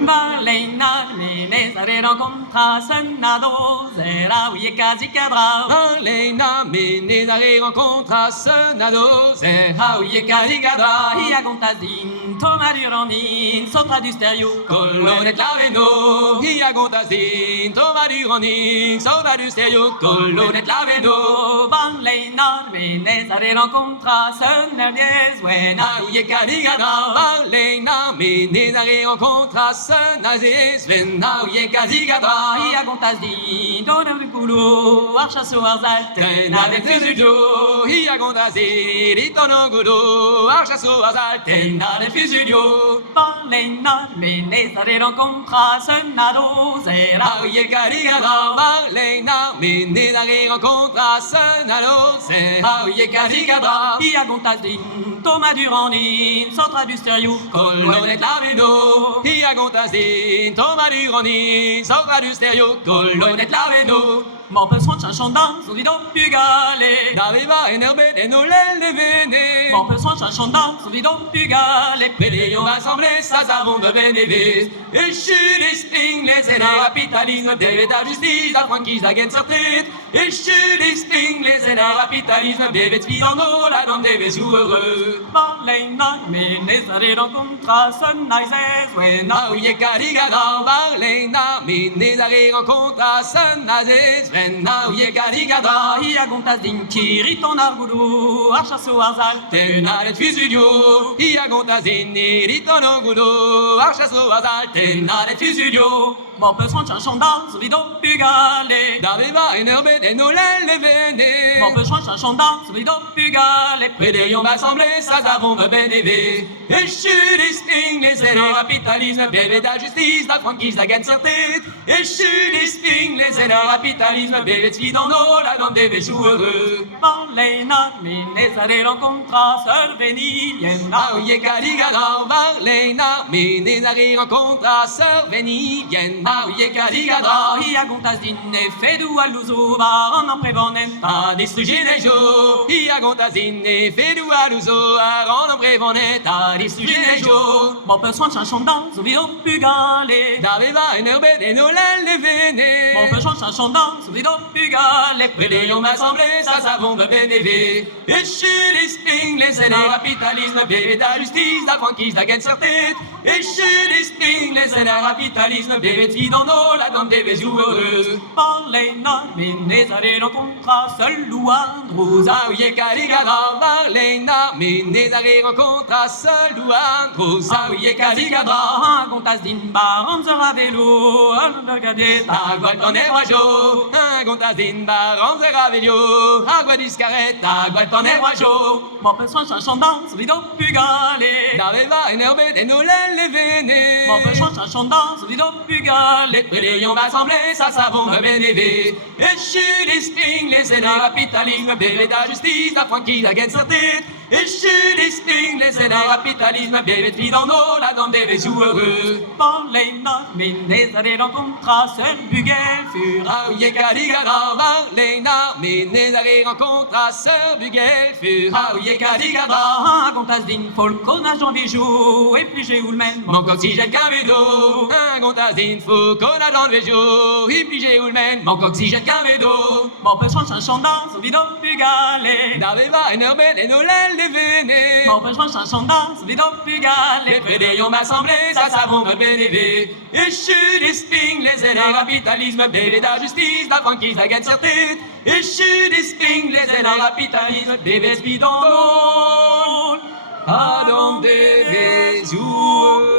Balena, menezare rencontra Senado, zera uieka zikadra. Balena, menezare rencontra Senado, zera uieka zikadra. Iagontazin, Thomas Duranin, sotra du stéréo, Colonne Laveno, Iagontazin, Thomas Duranin, sotra du stéréo, Colonne Laveno. Balena, menezare rencontra Senado, wena uieka zikadra. Balena, menezare rencontra Senazis, Vena uieka zikadra. Iagontazin, Dona Vikulo, Archasso Arzal, Tena de Fusudio, Iagontazin, Itonogulo, Archasso Azal, Tena de Fusudio. Balena, menezare rencontra Senado, zera uieka zikadra. Balena, menezare rencontra Senado, zera uieka zikadra. Iagontazin, Thomas Duranin, sotra du stéréo, Colonne Laveno, Iagontazin, Thomas Duranin, sotra du stéréo, Colonne Laveno. Morpes son chandan, son vidéo pugale. D'aveva enerbe de nolel de vene. Morpes son chandan, son vidéo pugale. Prédéons rassemblés, ça savons de bénéfice. Et je distingue les aides au capitalisme de l'état justice, la franquise, la guerre sortie. Et je distingue les aides au capitalisme de l'état en eau, la donne des vaisseaux heureux. Balena, menezare rencontra Senazes, wena uieka zikadra. Balena, menezare rencontra Senazes, Vena uieka zikadra. Iagontazin, kiriton argudu, Archasso Arzal, Tena de Fusudio, Iagontazin, Itonogulo, Archasso Azal, Tena de Fusudio. Morpes son chandan, son vidéo pugale. D'aveva enerbe de nolel de vene. Morpes son chandan, son vidéo pugale. Prédéons rassemblés, ça savons de bénéfice. Et je distingue les aides au capitalisme, bébé de la justice, la franquise, la gaine sortie. Et je distingue les aides au capitalisme, bébé de vie dans l'eau, la donne des vaisseaux heureux. Balena, menezare rencontra Serveniliena. uieka zikadra. Balena, menezare rencontra Serveniliena. uieka zikadra. Iagontazin, fedu aluzo, baran en prévonen. A distruge les jours, Iagontazin, fedu aluzo, aron en prévonet, a distruge les jours. Morpes son chandan, son vidéo pugale. D'aveva enerbe de nolel de vene. Morpes son chandan, son vidéo pugale. Prédéons rassemblés, ça savons de bénéfice. Et je distingue les aides au capitalisme, bébé de la justice, la franquise, la gaine sortie. Et je distingue les aides au capitalisme, bébé de vie dans l'eau, la donne des vaisseaux heureux. Balena, menezare rencontra seul Luandrosa. uieka zikadra. Balena, menezare rencontra Luandrosa. uieka zikadra. Iagontazin, baran zera velo, albergade. Agua el toneroajo, Iagontazin, baran zera velio. Agua discaret, agua el toneroajo. Morpes son chandan, son vidéo pugale. D'aveva enerbe de nolel de vene. Morpes son chandan, son vidéo pugale. Prédéons rassemblés, ça savons de bénéfice. Et je distingue les aides au capitalisme, bébé de la justice, la franquise, la gaine sortie. Et je distingue les aides au capitalisme, bébé de vie dans l'eau, la donne des vaisseaux heureux. Balena, menezare rencontra seul bugel fura. uieka zikadra. Balena, menezare rencontra Bugel fura. uieka zikadra. Iagontazin, folconage en bijou, et plus j'ai oulmen. Manque oxygène qu'un vélo. Iagontazin, faut qu'on a dans le vélo. Et puis j'ai oulmen, manque oxygène qu'un vélo. Morpes son chandan, son vidéo pugale. D'aveva enerbe de nolel de vene. Morpes son chandan, son vidéo pugale. Prédéons rassemblés, ça savons de bénéfice. Et je distingue les aides au capitalisme, bébé de la justice, la franquise, la gaine sortie. Et je distingue les aides au capitalisme, bébé de vie dans l'eau, la donne des vaisseaux heureux.